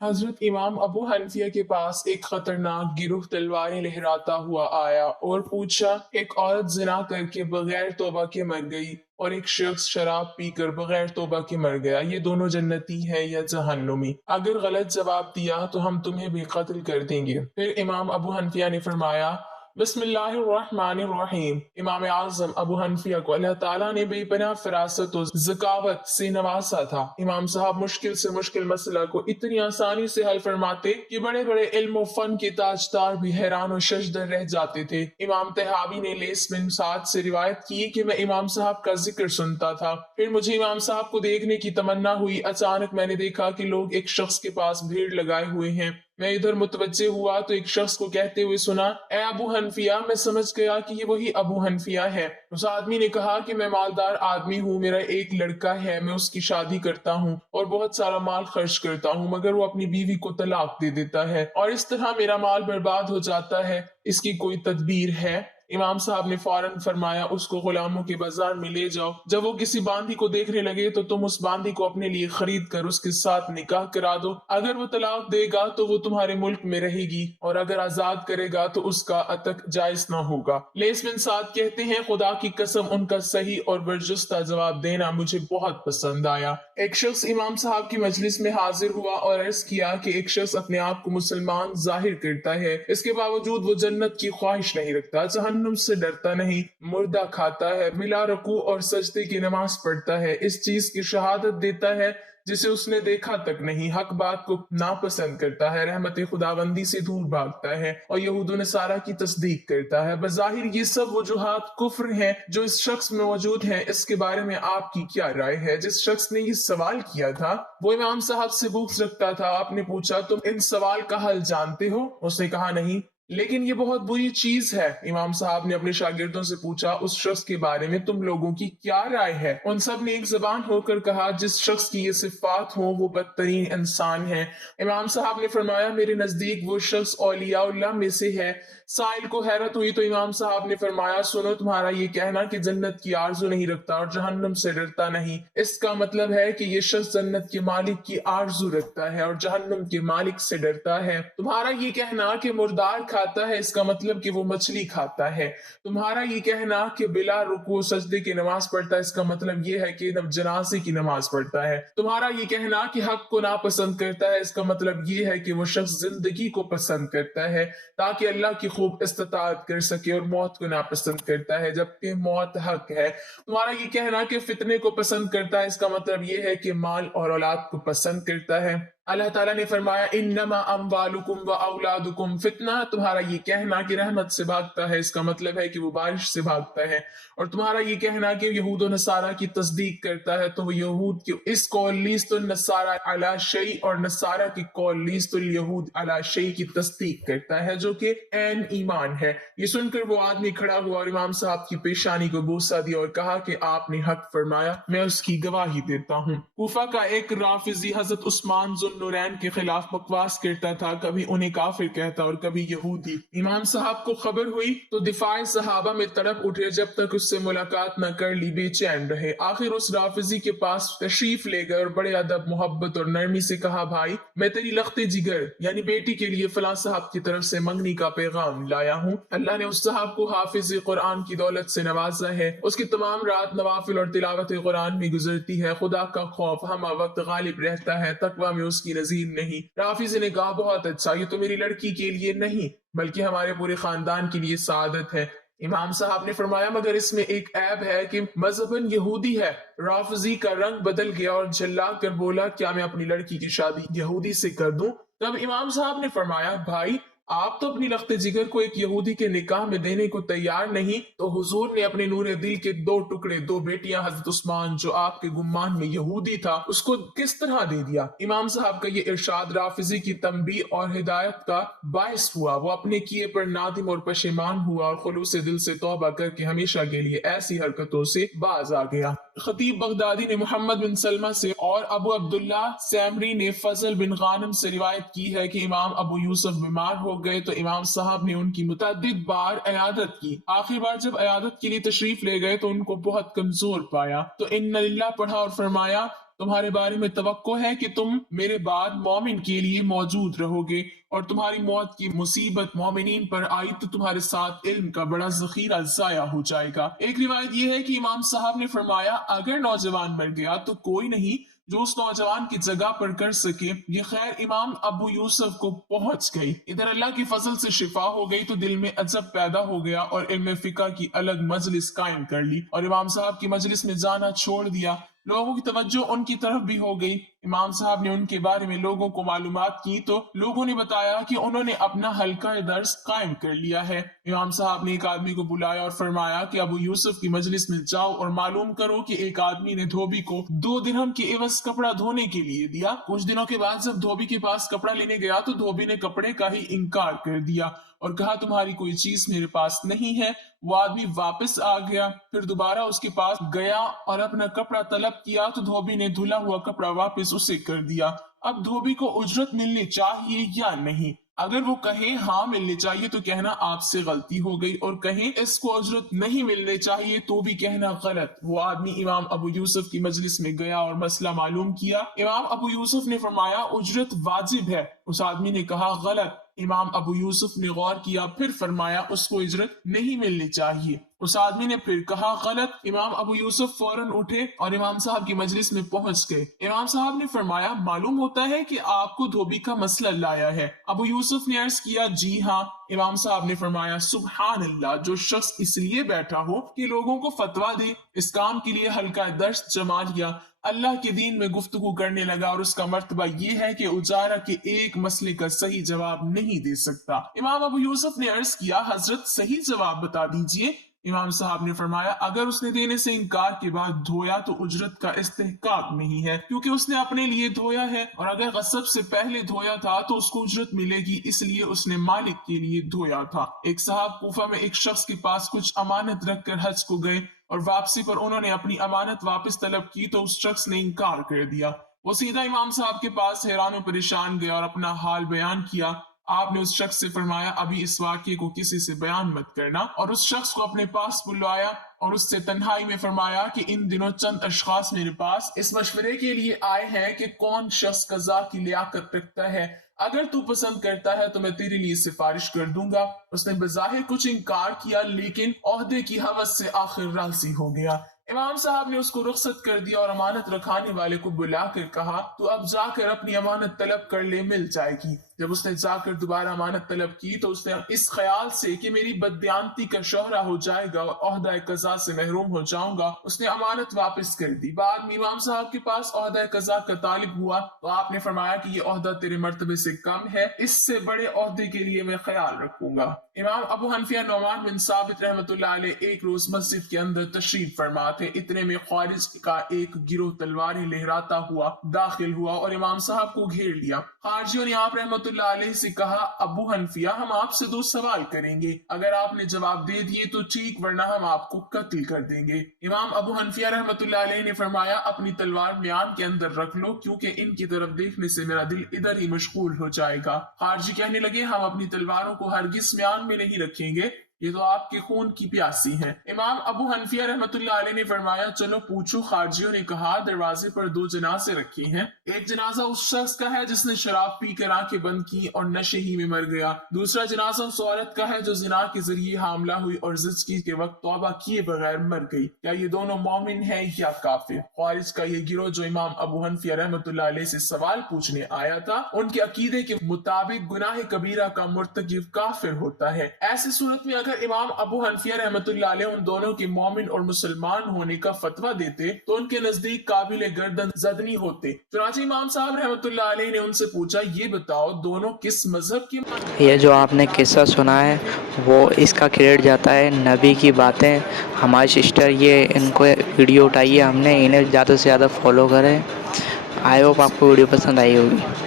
हजरत इमाम अबू हनीफा के पास एक खतरनाक गिरोह तलवारें लहराता हुआ आया और पूछा, एक औरत जिना करके बगैर तौबा के मर गई और एक शख्स शराब पीकर बगैर तौबा के मर गया, ये दोनों जन्नती है या जहन्नुमी? अगर गलत जवाब दिया तो हम तुम्हें भी कत्ल कर देंगे। फिर इमाम अबू हनीफा ने फरमाया, बिस्मिल्लाहिर्रहमानिर्रहीम। इमाम आजम अबू हनीफा को अल्लाह ताला ने बेपनाह फरासत और ज़कावत से नवाजा था। इमाम साहब मुश्किल से मुश्किल मसला को इतनी आसानी से हल फरमाते कि बड़े बड़े इल्म और फन के ताजदार भी हैरान और शशदर रह जाते थे। इमाम तहावी ने लेस बिन साद से रिवायत की कि मैं इमाम साहब का जिक्र सुनता था, फिर मुझे इमाम साहब को देखने की तमन्ना हुई। अचानक मैंने देखा कि लोग एक शख्स के पास भीड़ लगाए हुए हैं। मैं इधर मुतवज्जे हुआ तो एक शख्स को कहते हुए सुना, ए अबू हनीफा। मैं समझ गया कि ये वही अबू हनीफा है। उस आदमी ने कहा कि मैं मालदार आदमी हूँ, मेरा एक लड़का है, मैं उसकी शादी करता हूँ और बहुत सारा माल खर्च करता हूँ, मगर वो अपनी बीवी को तलाक दे देता है और इस तरह मेरा माल बर्बाद हो जाता है। इसकी कोई तदबीर है? इमाम साहब ने फौरन फरमाया, उसको गुलामों के बाजार में ले जाओ। जब वो किसी बांदी को देखने लगे तो तुम उस बांदी को अपने लिए खरीद कर उसके साथ निकाह करा दो। अगर वो तलाक देगा तो वो तुम्हारे मुल्क में रहेगी और अगर आजाद करेगा तो उसका अतक जायज न होगा। लेस बिन साद कहते हैं, खुदा की कसम उनका सही और बरजुस्ता जवाब देना मुझे बहुत पसंद आया। एक शख्स इमाम साहब की मजलिस में हाजिर हुआ और अर्ज किया कि एक शख्स अपने आप को मुसलमान जाहिर करता है, इसके बावजूद वो जन्नत की ख्वाहिश नहीं रखता, जहन्नुम से डरता नहीं, मुर्दा खाता है, बिला रकू और सजदे की नमाज पढ़ता है, इस चीज की शहादत देता है जिसे उसने देखा तक नहीं, हक बात को नापसंद करता है, रहमत खुदाबंदी से दूर भागता है और यहूद नसारा की तस्दीक करता है। बज़ाहिर ये सब वजूहात कुफ्र हैं जो इस शख्स में मौजूद हैं। इसके बारे में आपकी क्या राय है? जिस शख्स ने ये सवाल किया था वो इमाम साहब से बुग़्ज़ रखता था। आपने पूछा, तुम इन सवाल का हल जानते हो? उसने कहा, नहीं, लेकिन ये बहुत बुरी चीज है। इमाम साहब ने अपने शागिर्दों से पूछा, उस शख्स के बारे में तुम लोगों की क्या राय है? उन सब ने एक जबान होकर कहा, जिस शख्स की ये सिफात हो वो बदतरीन इंसान है। इमाम साहब ने फरमाया, मेरे नजदीक वो शख्स औलियाउल्लाह में से है। साइल को हैरत हुई तो इमाम साहब ने फरमाया, सुनो, तुम्हारा ये कहना कि जन्नत की आरजू नहीं रखता और जहन्नम से डरता नहीं, इसका मतलब है कि ये शख्स जन्नत के मालिक की आरजू रखता है और जहन्नम के मालिक से डरता है। तुम्हारा ये कहना कि मुर्दार खाता है, इसका मतलब कि वो मछली खाता है। तुम्हारा ये कहना कि बिला रुकू सजदे की नमाज पढ़ता है, इसका मतलब ये है कि जनाजे की नमाज पढ़ता है। तुम्हारा ये कहना कि हक को नापसंद करता है, इसका मतलब ये है कि वो शख्स जिंदगी को पसंद करता है ताकि अल्लाह की खूब इस्तिताअत कर सके और मौत को नापसंद करता है जबकि मौत हक है। तुम्हारा ये कहना कि फितने को पसंद करता है, इसका मतलब ये है कि माल और औलाद को पसंद करता है। अल्लाह ताला ने फरमाया, इन्नमा अम्वालुकुम व औलादुकुम फितना। तुम्हारा ये कहना कि रहमत से भागता है, इसका मतलब है कि वो बारिश से भागता है। और तुम्हारा ये कहना कि यहूद और नसारा की तस्दीक करता है, तो वो यहूद की इस कौल लीस्तुल नसारा अला शई और नसारा की कौल लीस्तुल यहूद अला शई की तस्दीक करता है, जो कि ऐन ईमान है। ये सुनकर वो आदमी खड़ा हुआ और इमाम साहब की पेशानी को बूसा दिया और कहा कि आपने हक फरमाया, मैं उसकी गवाही देता हूँ। कूफा का एक राफिजी हजरत उस्मान जुन्नुरैन के खिलाफ बकवास करता था, कभी उन्हें काफिर कहता और कभी यहूदी। इमाम साहब को खबर हुई तो दिफाए सहाबा में तड़प उठे, जब तक उससे मुलाकात न कर ली बेचैन रहे। आखिर उस राफिजी के पास तशरीफ ले गए और बड़े अदब, मोहब्बत और नरमी से कहा, भाई, मैं तेरी लख्ते जिगर यानी बेटी के लिए फलां साहब की तरफ से मंगनी का पैगाम लाया हूँ। अल्लाह ने उस साहब को हाफिज कुरान की दौलत से नवाजा है। उसकी तमाम रात नवाफिल और तिलावत कुरान में गुजरती है। खुदा का खौफ हम वक्त गालिब रहता है, तकवा में उसकी नजीर नहीं। राफिज ने कहा, बहुत अच्छा, ये तो मेरी लड़की के लिए नहीं बल्कि हमारे पूरे खानदान के लिए सादत है। इमाम साहब ने फरमाया, मगर इसमें एक ऐब है कि मजहबन यहूदी है। राफजी का रंग बदल गया और झल्ला कर बोला, क्या मैं अपनी लड़की की शादी यहूदी से कर दूं? तब इमाम साहब ने फरमाया, भाई, आप तो अपनी लख्ते जिगर को एक यहूदी के निकाह में देने को तैयार नहीं, तो हुजूर ने अपने नूरे दिल के दो टुकड़े, दो बेटियां हजरत उस्मान जो आपके गुमान में यहूदी था उसको किस तरह दे दिया? इमाम साहब का ये इरशाद राफिजी की तंबी और हिदायत का बायस हुआ। वो अपने किए पर नादिम और पशेमान हुआ और खुलूस दिल से तौबा करके हमेशा के लिए ऐसी हरकतों से बाज आ गया। खतीब बगदादी ने मोहम्मद बिन सलमा से और अबू अब्दुल्ला सैमरी ने फजल बिन गानम से रिवायत की है कि इमाम अबू यूसुफ बीमार हो गए तो इमाम साहब ने उनकी मुतअद्दिद बार इयादत की। आखिरी बार जब इयादत के लिए तशरीफ ले गए तो उनको बहुत कमजोर पाया, तो इन्ना लिल्लाह पढ़ा और फरमाया, तुम्हारे बारे में तवक्को है कि तुम मेरे बाद मोमिन के लिए मौजूद रहोगे और तुम्हारी मौत की मुसीबत मोमिनीन पर आई तो तुम्हारे साथ इल्म का बड़ा जखीरा जाया हो जाएगा। एक रिवायत यह है कि इमाम साहब ने फरमाया अगर नौजवान मर गया तो कोई नहीं जो उस नौजवान की जगह पर कर सके। ये खैर इमाम अबू यूसुफ को पहुंच गई। इधर अल्लाह की फजल से शिफा हो गई तो दिल में अजब पैदा हो गया और इल्म फिका की अलग मजलिस कायम कर ली और इमाम साहब की मजलिस में जाना छोड़ दिया। लोगों की तवज्जो उनकी तरफ भी हो गई। इमाम साहब ने उनके बारे में लोगों को मालूमात की तो लोगों ने बताया कि उन्होंने अपना हल्का दर्स कायम कर लिया है। इमाम साहब ने एक आदमी को बुलाया और फरमाया कि अबू यूसुफ की मजलिस में जाओ और मालूम करो कि एक आदमी ने धोबी को 2 दिरहम के एवज कपड़ा धोने के लिए दिया। कुछ दिनों के बाद जब धोबी के पास कपड़ा लेने गया तो धोबी ने कपड़े का ही इनकार कर दिया और कहा तुम्हारी कोई चीज मेरे पास नहीं है। वो आदमी वापस आ गया, फिर दोबारा उसके पास गया और अपना कपड़ा तलब किया तो धोबी ने धुला हुआ कपड़ा वापस उसे कर दिया। अब धोबी को उजरत मिलनी चाहिए या नहीं? अगर वो कहे हाँ मिलनी चाहिए तो कहना आपसे गलती हो गई और कहें इसको उजरत नहीं मिलनी चाहिए तो भी कहना गलत। वो आदमी इमाम अबू यूसुफ की मजलिस में गया और मसला मालूम किया। इमाम अबू यूसुफ ने फरमाया उजरत वाजिब है। उस आदमी ने कहा गलत। इमाम अबू यूसुफ ने गौर किया, फिर फरमाया उसको इजरत नहीं मिलनी चाहिए। उस आदमी ने फिर कहा गलत। इमाम अबू यूसुफ फौरन उठे और इमाम साहब की मजलिस में पहुंच गए। इमाम साहब ने फरमाया मालूम होता है कि आपको धोबी का मसला लाया है। अबू यूसुफ ने अर्ज किया जी हाँ। इमाम साहब ने फरमाया सुभान अल्लाह, जो शख्स इसलिए बैठा हो कि लोगों को फतवा दे, इस काम के लिए हल्का दर्स जमा लिया, अल्लाह के दीन में गुफ्तगू करने लगा और उसका मर्तबा ये है कि उजारा के एक मसले का सही जवाब नहीं दे सकता। इमाम अबू यूसुफ ने अर्ज किया हजरत सही जवाब बता दीजिए। इमाम साहब ने फरमाया अगर उसने देने से इनकार के बाद धोया तो उजरत का इस्तेहकाक नहीं है क्योंकि उसने अपने लिए धोया है, और अगर गसब से पहले धोया था तो उसको उजरत मिलेगी इसलिए उसने मालिक के लिए धोया था। एक साहब कूफा में एक शख्स के पास कुछ अमानत रखकर हज को गए और वापसी पर उन्होंने अपनी अमानत वापस तलब की तो उस शख्स ने इनकार कर दिया। वो सीधा इमाम साहब के पास हैरान और परेशान गया और अपना हाल बयान किया। आपने उस शख्स से फरमाया अभी इस वाक़े को किसी से बयान मत करना, और उस शख्स को अपने पास बुलवाया और उससे तन्हाई में फरमाया कि इन दिनों चंद अशखास मेरे पास इस मशवरे के लिए आए हैं कि कौन शख्स कज़ा की लियाकत रखता है। अगर तू पसंद करता है तो मैं तेरे लिए सिफारिश कर दूंगा। उसने बज़ाहिर कुछ इनकार किया लेकिन ओहदे की हवस से आखिर राज़ी हो गया। इमाम साहब ने उसको रुखसत कर दिया और अमानत रखाने वाले को बुलाकर कहा तू अब जाकर अपनी अमानत तलब कर ले, मिल जाएगी। जब उसने जाकर दोबारा अमानत तलब की तो उसने इस ख्याल से कि मेरी बददियानती का शोहरा हो जाएगा और ओहदा कज़ा से महरूम हो जाऊंगा, उसने अमानत वापस कर दी। बाद में इमाम साहब के पास ओहदा कज़ा का तालिब हुआ तो आपने फरमाया कि ये ओहदा तेरे मर्तबे से कम है, इससे बड़े ओहदे के लिए मैं ख्याल रखूंगा। इमाम अबू हनीफा नुमान बिन साबित रहमतुल्लाह अलैह एक रोज मस्जिद के अंदर तशरीफ फरमा थे। इतने में ख्वारिज का एक गिरोह तलवारें लहराता हुआ दाखिल हुआ और इमाम साहब को घेर लिया। खारजियों ने आप रहमतुल्लाह अलैह से कहा अबू हनीफा हम आपसे 2 सवाल करेंगे, अगर आपने जवाब दे दिए तो ठीक, वरना हम आपको कत्ल कर देंगे। इमाम अबू हनीफा रहमतुल्लाह अलैह ने फरमाया अपनी तलवार म्यान के अंदर रख लो क्योंकि इनकी तरफ देखने से मेरा दिल इधर ही मशगूल हो जाएगा। खारजी कहने लगे हम अपनी तलवारों को हरगिज म्यान में नहीं रखेंगे, ये तो आपके खून की प्यासी हैं। इमाम अबू हनीफा रहमतुल्लाह अलैह ने फरमाया चलो पूछो। खारजियों ने कहा दरवाजे पर 2 जनाजे रखे हैं, एक जनाजा उस शख्स का है जिसने शराब पीकर आंखें बंद की और नशे ही में मर गया, दूसरा जनाजा उस औरत का है जो जिना के जरिए हामला हुई और ज़िज्की के वक्त तौबा किए बगैर मर गई। क्या ये दोनों मोमिन है या काफिर? ख्वारिज का ये गिरोह जो इमाम अबू हनीफा रहमतुल्लाह अलैह से सवाल पूछने आया था, उनके अकीदे के मुताबिक गुनाह कबीरा का मुर्तकिब काफिर होता है। ऐसी सूरत में अगर इमाम अबू हनीफा रहमतुल्लाह अलैह उन दोनों के मोमिन और मुसलमान होने का फतवा देते तो उनके नजदीक काबिल गर्दन जदनी होते। चुनांचे इमाम साहब रहमतुल्लाह अलैह ने उनसे पूछा ये बताओ दोनों किस मजहब के? ये जो आपने किस्सा सुना है वो इसका क्रेडिट जाता है नबी की बातें। हमारी सिस्टर ये इनको वीडियो उठाई है हमने, इन्हें ज़्यादा से ज़्यादा फॉलो करें। आई होप आपको वीडियो पसंद आई होगी।